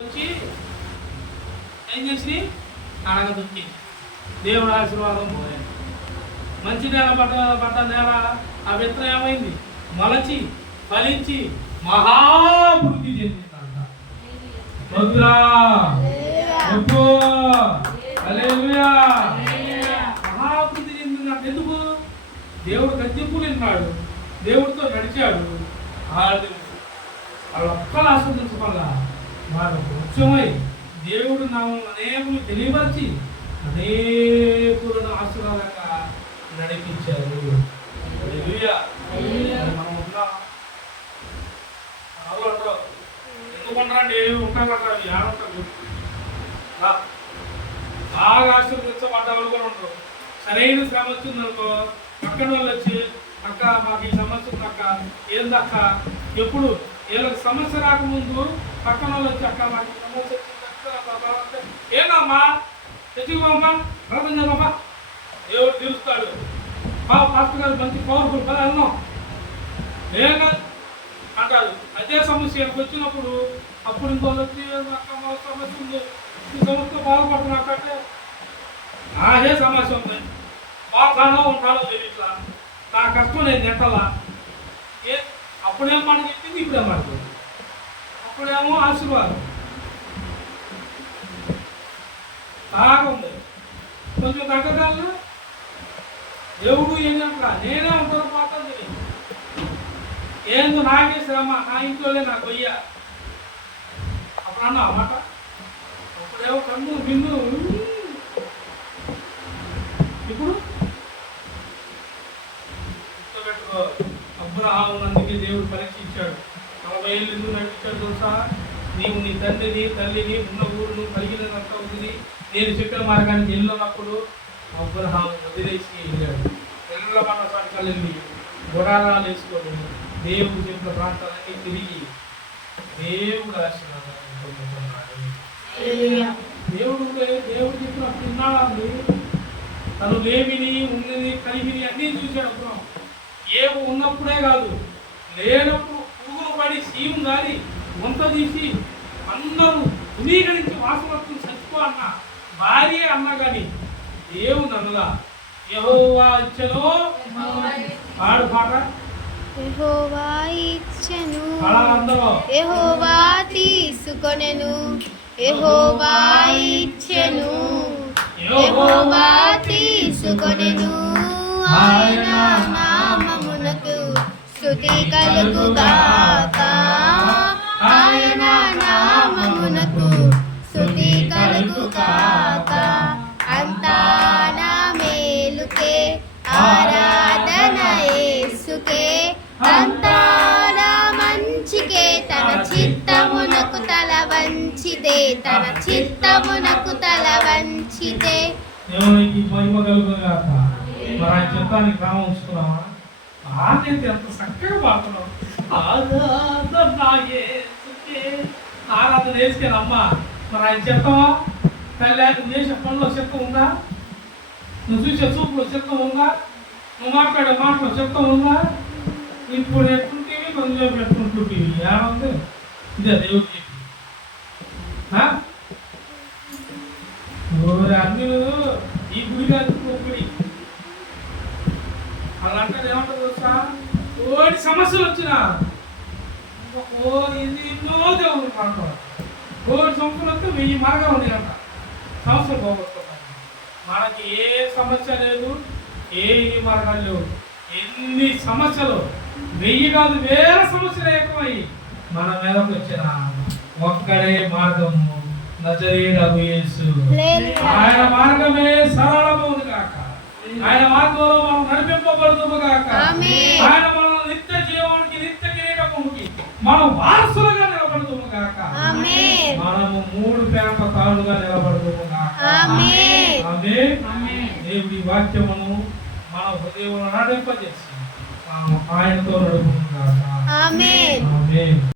వచ్చి ఏం చేసి అడగదొక్కి దేవుడు ఆశీర్వాదం పోయాయి మంచి నేల పడ్డ పడ్డ నేల ఆ విత్తనం ఏమైంది? మలచి ఫలించి మహాభివృద్ధి చెందిందంట. వద్దురా మహాభివృద్ధి చెందిందంట. ఎందుకు? దేవుడు గద్దెంపులు విన్నాడు. దేవుడితో నడిచాడు. వాళ్ళ ఒక్కలు ఆస్వాదించమల్లా వారు వృక్షమై దేవుడు నామం అనేకులు తెలియపరిచి అనేకులను ఆశీర్వాదంగా నడిపించారు హల్లెలూయా. మనం ఉన్నాం. వాళ్ళు అంటారు, ఎందుకు ఉండరండి ఉంటాం కదా ఏమంటారు. బాగా ఆశీర్వదించబడ్డ వాళ్ళు కూడా ఉండరు సరైన శ్రమ వచ్చింది అనుకో పక్కన వాళ్ళు వచ్చి అక్క మాకు ఈ సమస్య ఉంది అక్క. ఏందక్క ఎప్పుడు? వీళ్ళకి సమస్య రాకముందు పక్కన వాళ్ళు వచ్చి అక్క మాకు సమస్య వచ్చింది అక్క ఏందమ్మా తెచ్చుకోమ్మా ప్రార్థన చేద్దామా దేవుడు తీరుస్తాడు మా పాస్టర్ గారు మంచి పవర్ఫుల్ పని అన్నాం. నేను అంటారు అదే సమస్య వచ్చినప్పుడు అప్పుడు ఇంకో వచ్చి అక్క మా సమస్య ఉంది. ఈ సమస్య బాధపడుతున్నా అంటే నాదే సమస్య ఉంది. బాగానో ఉంటానో తెలియట్లా నా కష్టం నేను తింటలా ఏ అప్పుడేం మాట చెప్పింది? ఇప్పుడే మాట చెప్పింది. అప్పుడేమో ఆశీర్వాదం. బాగా కొంచెం తగ్గదాలు దేవుడు ఏంటంటా నేనే ఉంటాను పోతుంది ఏందో నాకే శ్రమ. నా ఇంట్లోనే నాకు గొయ్య అప్పుడు అన్నా ఆ అప్పుడేమో కన్ను బిన్ను ఇప్పుడు గుర్తుపెట్టుకో అబ్రహాము అందుకే దేవుడు పరీక్షించాడు. నలభై ఏళ్ళు ఎందుకు నడిపించాడు తెలుసా? నీవు నీ తండ్రిని తల్లిని ఉన్న ఊరును కలిగినంత ఉంది. నేను చెప్పిన మార్గానికి వెళ్ళినప్పుడు అబ్రహాం వదిలేసి వెళ్ళాడు. ఎల్ల మన సంకలు వెళ్ళి గుడారాలు వేసుకొని దేవుడు చెప్పిన ప్రాంతాలన్నీ తిరిగి దేవుడు ఆశీర్వాదాన్ని పొందుతున్నాడు దేవుడు దేవుడు చెప్పినప్పుడు విన్నాడు తను లేమిని ఉన్నది కలిమిని అన్నీ చూశాడు అబ్రహం ఏమి ఉన్నప్పుడే కాదు లేనప్పుడు పురుగులు పడి సీము గారి వంత తీసి అందరూ తునీకరించి వాసన వస్తుంది చచ్చిపో అన్న భార్య అన్న కానీ దేవుడు అనలా. యెహోవా ఇచ్చను? పాడు పాట యెహోవా ఇచ్చెను. యెహోవా తీసుకొనెను. యెహోవా ఇచ్చెను. యెహోవా తీసుకొనెను. ఆయన స్తుతి కలుగుగాక ఆయన నామమునకు స్తుతి కలుగుగాక అంతా నా మేలుకే ఆరాధన యేసుకే. అంతా నా మంచికే తన చిత్తమునకు తల వంచితే తన చిత్తమునకు తల వంచితే దేవునికి మహిమ కలుగుగాక మరి ఆయన చిత్తానికి క్రమం ఉంచుకున్నామా ఆనంది ఎంత చక్కగా పాడుతున్నావు ఆరాధన వేసుకొని అమ్మ మరి ఆయన చెప్తావా తల్లి ఆయన చేసే పనిలో చిత్తం ఉందా నువ్వు చూసే చూపులో చెప్తా ఉందా నువ్వు మాట్లాడే మాటలో చెప్తా ఉందా ఇప్పుడు ఎట్టుంటేవి కొంచెం ఎట్టుంటుంటివి ఏమంది ఇదే దేవుడు చెప్పి ఆ? ఈ గుడి కాదు గుడి అలా అంటే ఏమంటారు తెలుసా ఓడి సమస్యలు వచ్చినా ఓ ఇది ఎన్నో దేవుడు పాడుకోవాలి కోటి సంవత్సరాలు వస్తే వెయ్యి మార్గాలు ఉన్నాయంట. సంవత్సరం పోగొట్టుకుంటాం మనకి ఏ సమస్య లేదు ఏ మార్గాలు లేవు. ఎన్ని సమస్యలు వెయ్యి కాదు వేల సమస్యలు ఏకమై మన మీదకి వచ్చిన ఒక్కడే మార్గము నజరేడగు యేసు. ఆయన మార్గమే సరళమవును గాక. ఆయన మార్గంలో మనం నడిపింపబడుతుము గాక. ఆమేన్. ఆయన మనం వారసులుగా నిలబడుతుము గాక ఆమేన్. మనము మూడు పేట తాళ్ళుగా నిలబడుతుము గాక ఆమేన్. ఆమేన్. దేవుడి వాక్యమును మన హృదయంలో నడింపజేసి మనం ఆయనతో గాక ఆమేన్